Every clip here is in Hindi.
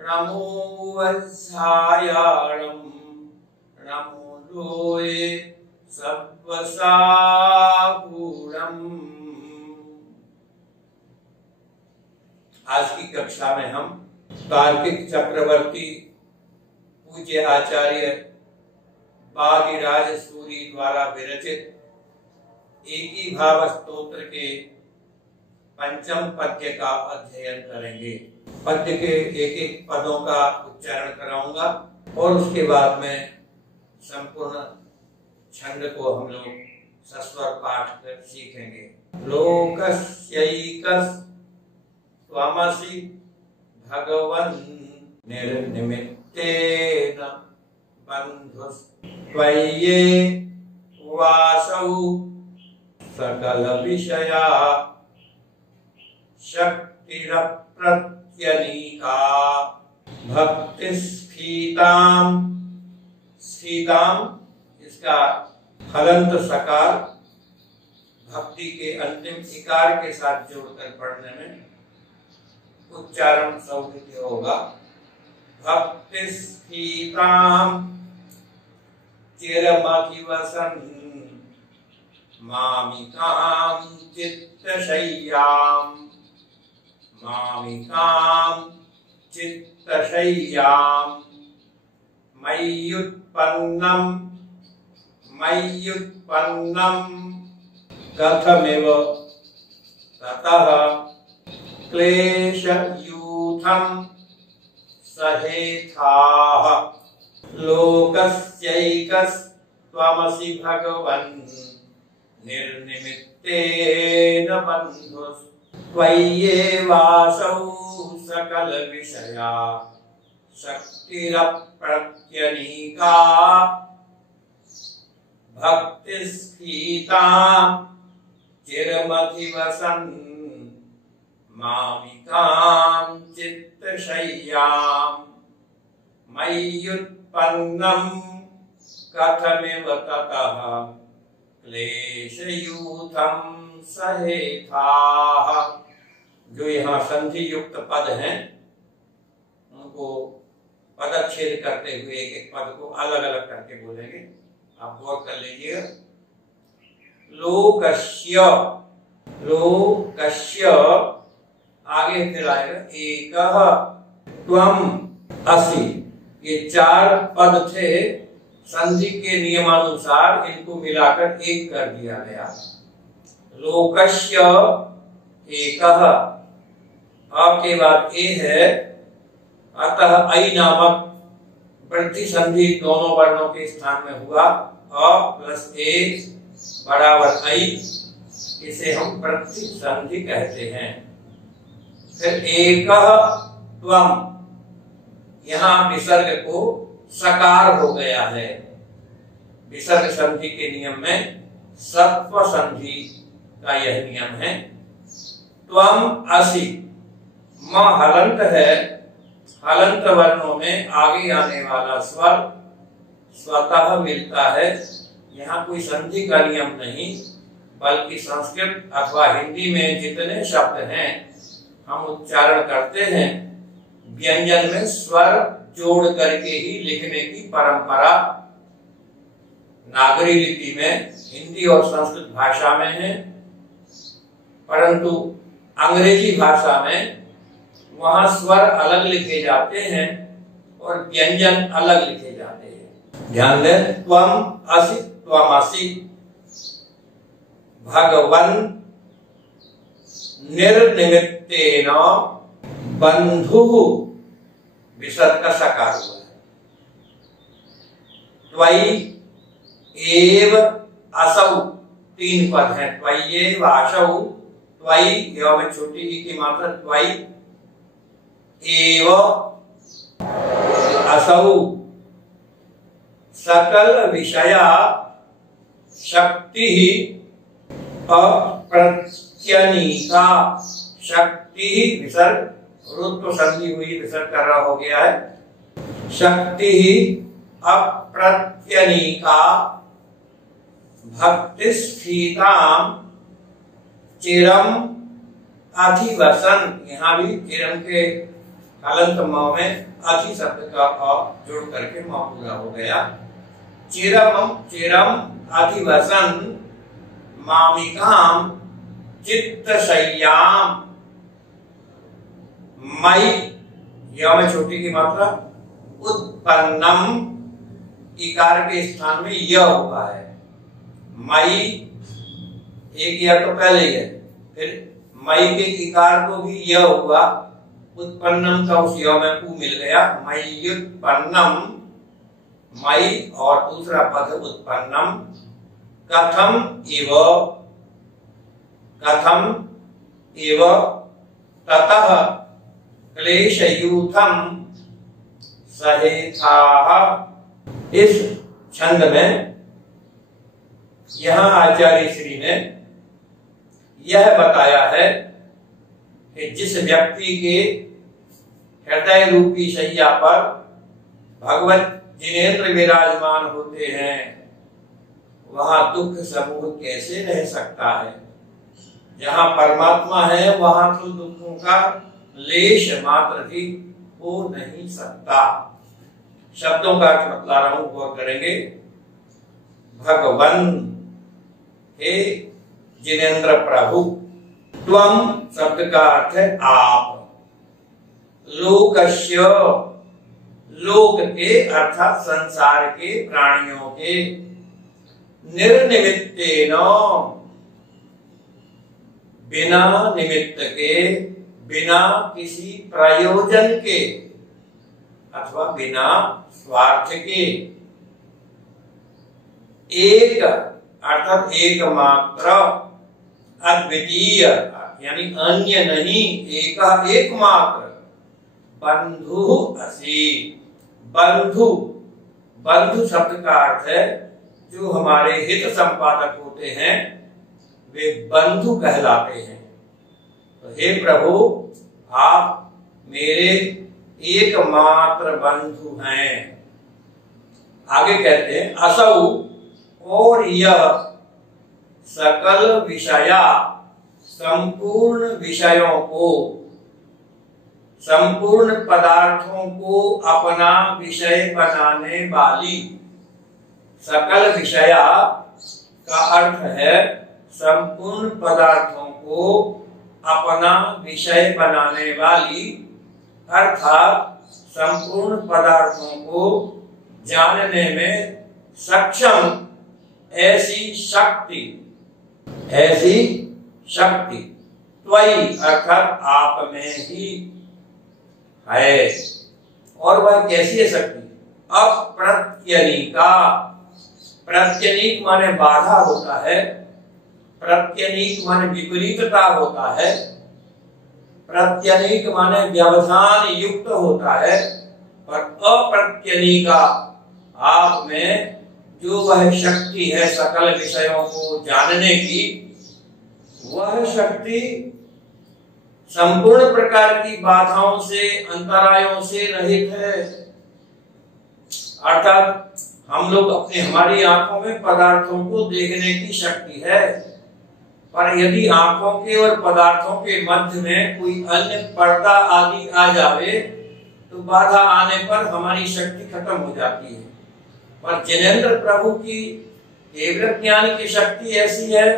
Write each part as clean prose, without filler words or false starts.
नमो वत्सायाणं नमो लोये सत्वसापूर्णम्। आज की कक्षा में हम तार्किक चक्रवर्ती पूज्य आचार्य वादिराज सूरी द्वारा विरचित एकी भाव स्तोत्र के पंचम पद्य का अध्ययन करेंगे। पद्य के एक एक पदों का उच्चारण कराऊंगा और उसके बाद में संपूर्ण छंद को हम लोग सस्वर पाठ कर सीखेंगे। लोकस्यैकस् त्वमसि भगवन् निर्निमित्तेन बन्धुस्त्वय्ये वासौ सकल विषया शक्तिरप्रत्यनीका भक्तिस्फीताम्। स्फीताम् इसका हलंत सकार भक्ति के अंतिम इकार के साथ जोड़कर पढ़ने में उच्चारण सौखित होगा। भक्तिस्फीताम् चिरमधिवसन् मामिकां चित्तशय्याम् मय्युत्पन्नं कथमिव ततः क्लेशयूथं सहेथाः। लोकस्यैकस्त्वमसि भगवन् निर्निमित्तेन बन्धुस्त्वय्येवासौ सकल विषया शक्तिरप्रत्यनीका भक्तिस्फीताम् चिरमधिवसन् मामिकां चित्तशय्याम् मय्युत्पन्नं कथमिव ततः क्लेशयूथं सहेथाः। जो यहाँ संधि युक्त पद हैं उनको पदच्छेद करते हुए एक एक पद को अलग अलग करके बोलेंगे। आप गौर कर लीजिएगा। लोकस्य आगे फिर आएगा एकः त्वम् असि। ये चार पद थे, संधि के नियमानुसार इनको मिलाकर एक कर दिया गया। लोकस्य एकः, अ के बाद ए है, अतः ऐ नामक वृद्धि संधि दोनों वर्णों के स्थान में हुआ। अ प्लस ए बराबर ऐ, इसे हम वृद्धि संधि कहते हैं। फिर एकः त्वम्, यहाँ विसर्ग को सकार हो गया है। विसर्ग संधि के नियम में सत्व संधि का यह नियम है। त्वम् असि, म हलंत है। हलंत वर्णों में आगे आने वाला स्वर स्वतः मिलता है। यहाँ कोई संधि का नियम नहीं, बल्कि संस्कृत अथवा हिंदी में जितने शब्द हैं हम उच्चारण करते हैं, व्यंजन में स्वर जोड़ करके ही लिखने की परंपरा नागरी लिपि में हिंदी और संस्कृत भाषा में है। परंतु अंग्रेजी भाषा में वहां स्वर अलग लिखे जाते हैं और व्यंजन अलग लिखे जाते हैं। ध्यान दें। त्वम् असि त्वमसि भगवन् निर्निमित्तेन बन्धुः, विसर्ग का सकार हुआ है। त्वयि एव असौ, तीन पद हैं। त्वय्येव असौ, त्वयि एव में छोटी ई की मात्रा, त्वयि एव असौ सकल विषया शक्ति अप्रत्यनीका। शक्ति विसर्ग, रुत्व संधि हुई, विसर्ग कर रहा हो गया है। शक्ति अप्रत्यनीका भक्तिस्फीताम् चिरम अधिवसन, यहाँ भी चिरम के हलंत म में अधि शब्द का अ जुड़ करके म पूरा हो गया। चिरम अधिवसन मामिकाम चित्तशय्याम मयि, यह में छोटी की मात्रा, उत्पन्नम इकार के स्थान में यह हुआ है। मयि एक या तो पहले ही है, फिर मई के इकार को भी यह हुआ, उत्पन्नम का उस यह में पू मिल गया, मय्युत्पन्नम, मई और दूसरा पद उत्पन्नम, कथम इव ततः क्लेशयूथम सहेथाः। इस छंद में यहां आचार्य श्री ने यह बताया है कि जिस व्यक्ति के हृदय रूपी शैया पर भगवत जिनेन्द्र विराजमान होते हैं, वहां दुख समूह कैसे रह सकता है। जहां परमात्मा है वहां तो दुखों का लेश मात्र भी हो नहीं सकता। शब्दों का अर्थ बतला रहा हूं, गौर करेंगे। भगवन, हे जिनेन्द्र प्रभु, त्वम शब्द का अर्थ है आप, लोकस्य, लोक के अर्थात संसार के प्राणियों के, निर्निमित्तेन, बिना निमित्त के, बिना किसी प्रयोजन के अथवा बिना स्वार्थ के, एक अर्थात एकमात्र, अद्वितीय यानी अन्य नहीं, एकमात्र, बंधु असि, बंधु, बंधु शब्द का अर्थ है जो हमारे हित संपादक होते हैं वे बंधु कहलाते हैं। तो हे प्रभु, आप मेरे एकमात्र बंधु हैं। आगे कहते हैं असौ, और यह सकल विषया, संपूर्ण विषयों को, संपूर्ण पदार्थों को अपना विषय बनाने वाली, सकल विषया का अर्थ है संपूर्ण पदार्थों को अपना विषय बनाने वाली, अर्थात संपूर्ण पदार्थों को जानने में सक्षम ऐसी शक्ति, ऐसी शक्ति त्वयि अर्थात आप में ही है। और वह कैसी है शक्ति? अप्रत्यनीका, प्रत्यनीक माने बाधा होता है, प्रत्यनीक माने विपरीतता होता है, प्रत्यनीक माने व्यवधान युक्त होता है, पर अप्रत्यनीका आप में जो वह शक्ति है सकल विषयों को जानने की, वह शक्ति संपूर्ण प्रकार की बाधाओं से, अंतरायों से रहित है। अर्थात हम लोग हमारी आंखों में पदार्थों को देखने की शक्ति है, पर यदि आंखों के और पदार्थों के मध्य में कोई अन्य पर्दा आदि आ जावे तो बाधा आने पर हमारी शक्ति खत्म हो जाती है। पर जिनेन्द्र प्रभु की तीव्र ज्ञान की शक्ति ऐसी है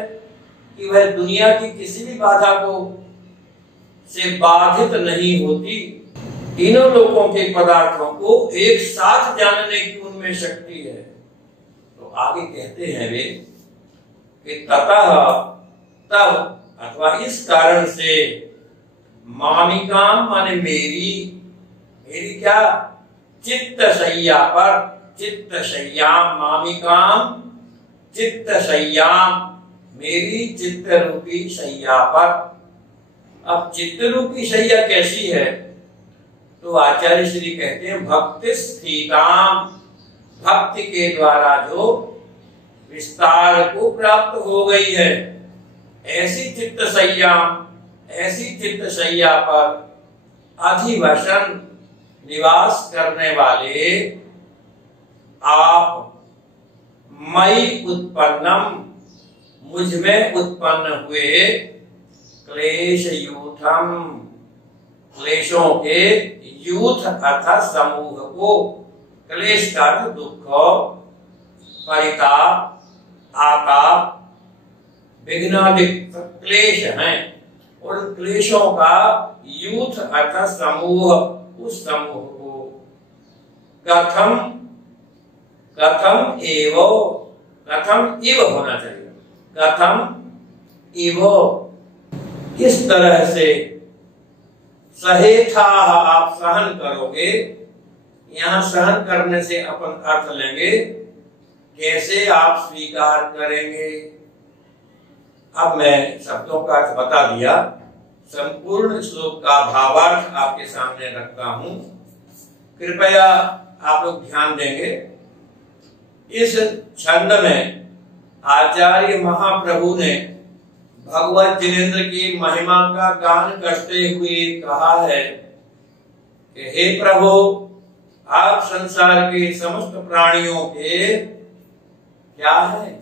कि वह दुनिया की किसी भी बाधा को से बाधित नहीं होती। तीनों लोगों के पदार्थों को एक साथ जानने की उनमें शक्ति है। तो आगे कहते हैं वे कि ततः, तब अथवा इस कारण से, मामिकाम माने मेरी, मेरी क्या? चित्त शैया पर, चित्त शैयाम, मामिकाम चित्त शैयाम, मेरी चित्त रूपी शैया पर। अब चित्त रूपी शैया कैसी है? तो आचार्य श्री कहते हैं भक्ति स्थिताम, भक्ति के द्वारा जो विस्तार को प्राप्त हो गई है, ऐसी चित्त शैयाम, ऐसी चित्त शैया पर अधिवसन निवास करने वाले आप, मयि उत्पन्नम, मुझ में उत्पन्न हुए, क्लेश यूथम, क्लेशों के यूथ अर्थात समूह को, क्लेश का दुख, परिताप, आताप, विघ्नादि क्लेश हैं, और क्लेशों का यूथ अर्थात समूह, उस समूह को कथम, कथम एव, कथम इव होना चाहिए, कथम इव, किस तरह से सहेथा आप सहन करोगे। यहां सहन करने से अपन अर्थ लेंगे कैसे आप स्वीकार करेंगे। अब मैं शब्दों का अर्थ बता दिया, संपूर्ण श्लोक का भावार्थ आपके सामने रखता हूं, कृपया आप लोग ध्यान देंगे। इस छंद में आचार्य महाप्रभु ने भगवत जिनेन्द्र की महिमा का गान करते हुए कहा है कि हे प्रभु, आप संसार के समस्त प्राणियों के क्या है,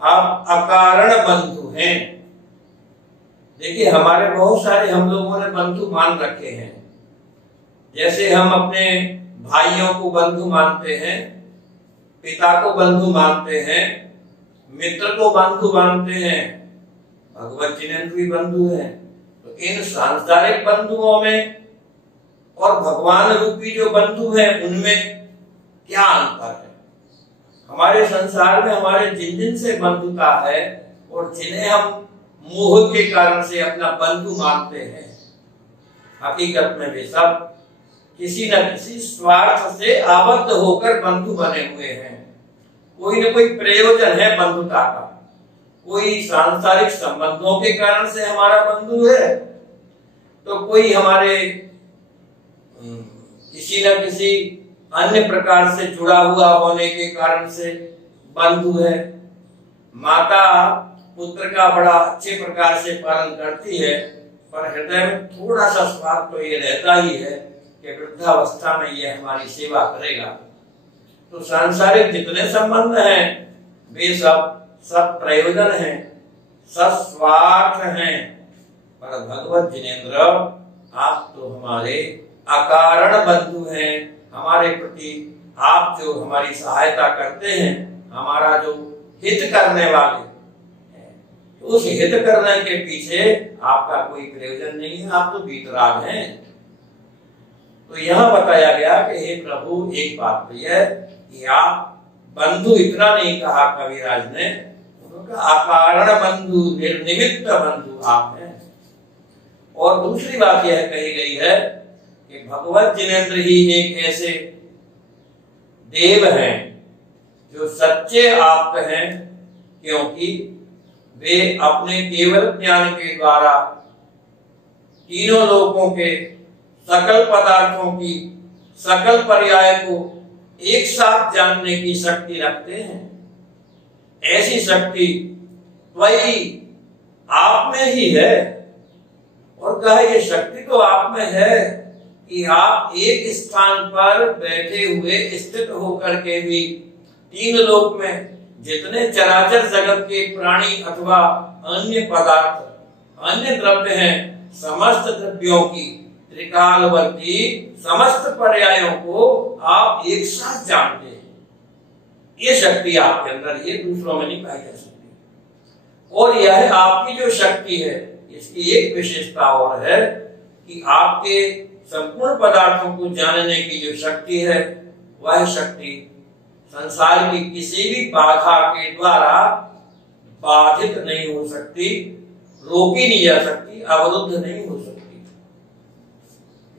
आप अकारण बंधु हैं। देखिए, हमारे बहुत सारे हम लोगों ने बंधु मान रखे हैं। जैसे हम अपने भाइयों को बंधु मानते हैं, पिता को बंधु मानते हैं, मित्र को बंधु मानते हैं, भगवत जिनेन्द्र भी बंधु हैं। तो इन सांसारिक बंधुओं में और भगवान रूपी जो बंधु हैं उनमें क्या अंतर है। हमारे संसार में हमारे जिन जिन से बंधुता है और जिन्हें हम मोह के कारण से अपना बंधु मानते हैं, हकीकत में वे सब किसी न किसी स्वार्थ से आबद्ध होकर बंधु बने हुए हैं। कोई न कोई प्रयोजन है बंधुता का, कोई सांसारिक संबंधों के कारण से हमारा बंधु है, तो कोई हमारे किसी न किसी अन्य प्रकार से जुड़ा हुआ होने के कारण से बंधु है। माता पुत्र का बड़ा अच्छे प्रकार से पालन करती है, पर हृदय में थोड़ा सा स्वार्थ तो ये रहता ही है कि वृद्धावस्था में ये हमारी सेवा करेगा। तो सांसारिक जितने संबंध हैं वे सब प्रयोजन हैं, सब स्वार्थ हैं। पर भगवत जिनेन्द्र, आप तो हमारे अकारण बंधु हैं। हमारे प्रति आप जो हमारी सहायता करते हैं, हमारा जो हित करने वाले हैं, तो उस हित करने के पीछे आपका कोई प्रयोजन नहीं है, आप तो बीतराग हैं। तो यहाँ बताया गया कि हे प्रभु, एक बात तो यह कि आप बंधु इतना नहीं कहा कविराज ने, उनका अकारण बंधु, निर्निमित्त बंधु आप हैं। और दूसरी बात यह कही गई है कि भगवत जिनेन्द्र ही एक ऐसे देव हैं जो सच्चे आप्त हैं, क्योंकि वे अपने केवल ज्ञान के द्वारा तीनों लोकों के सकल पदार्थों की सकल पर्याय को एक साथ जानने की शक्ति रखते हैं। ऐसी शक्ति वही आप में ही है। और कहा ये शक्ति तो आप में है कि आप एक स्थान पर बैठे हुए स्थित होकर के भी तीन लोक में जितने चराचर जगत के प्राणी अथवा अन्य पदार्थ, अन्य द्रव्य हैं, समस्त द्रव्यों की त्रिकालवर्ती समस्त पर्यायों को आप एक साथ जानते हैं। ये शक्ति आपके अंदर, ये दूसरों में नहीं पाई जा सकती। और यह आपकी जो शक्ति है, इसकी एक विशेषता और है कि आपके संपूर्ण पदार्थों को जानने की जो शक्ति है, वह शक्ति संसार की किसी भी बाधा के द्वारा बाधित नहीं हो सकती, रोकी नहीं जा सकती, अवरुद्ध नहीं हो सकती।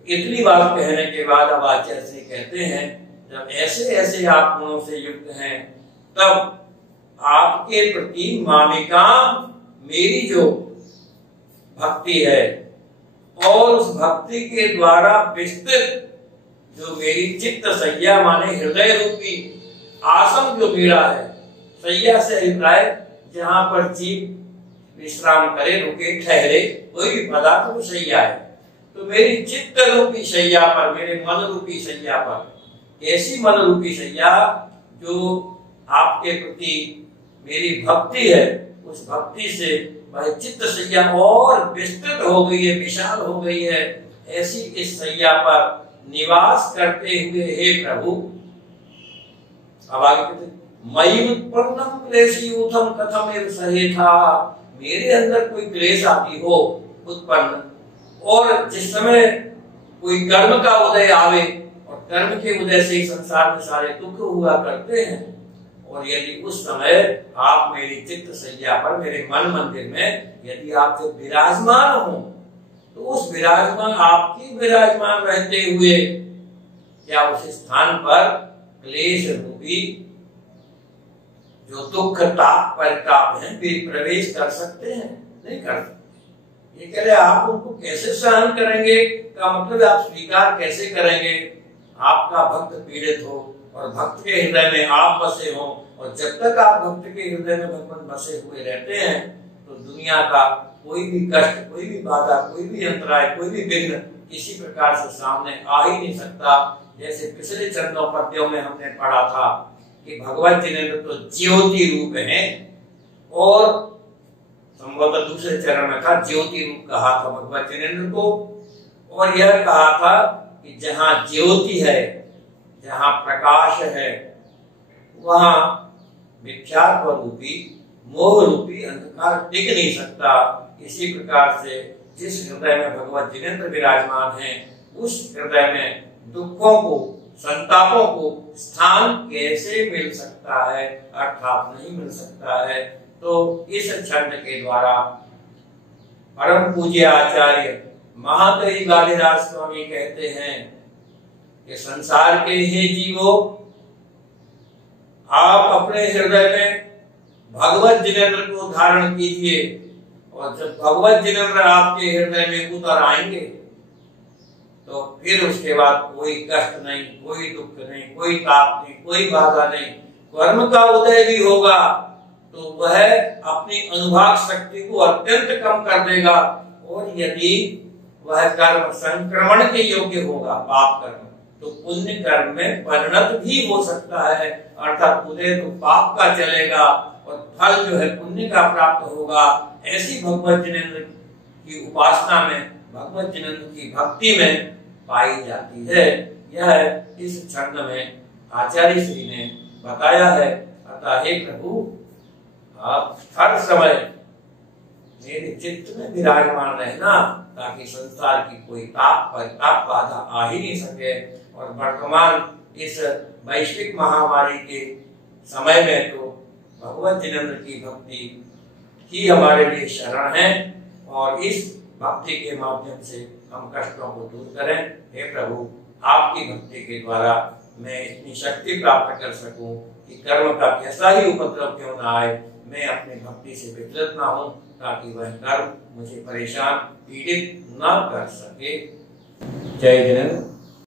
इतनी बात कहने के बाद अब आचार्य से कहते हैं, जब ऐसे ऐसे आप गुणों से युक्त हैं, तब आपके प्रति मामिका मेरी जो भक्ति है और उस भक्ति के द्वारा विस्तृत जो मेरी चित्त सैया माने हृदय रूपी आसन जो मेरा है, सैया से अभिप्राय जहां पर जीव विश्राम करे, रुके, ठहरे, कोई भी पदार्थ वो सैया है। तो मेरी चित्त रूपी सैया पर, मेरे मन रूपी सैया पर, ऐसी मन रूपी सैया जो आपके प्रति मेरी भक्ति है, उस भक्ति से वह चित्त सैया और विस्तृत हो गई है, विशाल हो गई है। ऐसी इस सैया पर निवास करते हुए हे प्रभु, अब आगे कहते मयि उत्पन्नम क्लेशयूथम कथम एव सहेथा, मेरे अंदर कोई क्लेश आदि हो उत्पन्न, और जिस समय कोई कर्म का उदय आवे और कर्म के उदय से संसार में सारे दुख हुआ करते हैं, और यदि उस समय आप मेरी चित्त सैया पर, मेरे मन मंदिर में यदि आप जो विराजमान हो, तो उस विराजमान आपकी विराजमान रहते हुए क्या उस स्थान पर क्लेश रूपी जो दुख ताप परिताप है वे प्रवेश कर सकते हैं? नहीं कर सकते। ये कह रहे आप उनको कैसे सहन करेंगे, का मतलब आप स्वीकार कैसे करेंगे? आपका भक्त पीड़ित हो और भक्त के हृदय में आप बसे हो, और जब तक आप भक्त के हृदय में भगवान बसे हुए रहते हैं तो दुनिया का कोई भी कष्ट, कोई भी बाधा, कोई भी अंतराय, कोई भी विघ्न किसी प्रकार से सामने आ ही नहीं सकता। जैसे पिछले चरणों पद्यों में हमने पढ़ा था कि भगवत जिनेंद्र तो ज्योति रूप है, और संभवतः दूसरे चरण में था ज्योति रूप कहा था भगवत जिनेंद्र को, और यह कहा था कि जहां ज्योति है, जहां प्रकाश है, वहां मिथ्यात्व रूपी मोह रूपी अंधकार टिक नहीं सकता। इसी प्रकार से जिस हृदय में भगवत जिनेंद्र विराजमान है, उस हृदय में दुखों को, संतापों को स्थान कैसे मिल सकता है? अर्थात नहीं मिल सकता है। तो इस छंद के द्वारा परम पूज्य आचार्य महाकवि वालीदास स्वामी कहते हैं कि संसार के हे जीवो, आप अपने हृदय में भगवत जिनेंद्र को धारण कीजिए, और जब भगवत जिनेंद्र आपके हृदय में उतर आएंगे तो फिर उसके बाद कोई कष्ट नहीं, कोई दुख नहीं, कोई ताप नहीं, कोई बाधा नहीं। कर्म का उदय भी होगा तो वह अपनी अनुभाग शक्ति को अत्यंत कम कर देगा, और यदि वह कर्म संक्रमण के योग्य होगा, पाप कर्म, तो पुण्य कर्म में परिणत भी हो सकता है। अर्थात उदय तो पाप का चलेगा और फल जो है पुण्य का प्राप्त होगा। ऐसी भगवत जिनेंद्र की उपासना में, भगवत जिनेंद्र की भक्ति में पाई जाती है। यह इस छंद में आचार्य श्री ने बताया है। अतः हे प्रभु, आप हर समय मेरे चित्त में विराजमान रहना, ताकि संसार की कोई ताप परिताप बाधा आ ही नहीं सके। और वर्तमान इस वैश्विक महामारी के समय में तो भगवत जिनेंद्र की भक्ति ही हमारे लिए शरण है, और इस भक्ति के माध्यम से हम कष्टों को दूर करें। हे प्रभु, आपकी भक्ति के द्वारा मैं इतनी शक्ति प्राप्त कर सकूं कि कर्म का कैसा ही उपद्रव क्यों न आए, मैं अपनी भक्ति से विचलित न हूं, ताकि वह कर्म मुझे परेशान पीड़ित न कर सके। जय जिनेंद्र।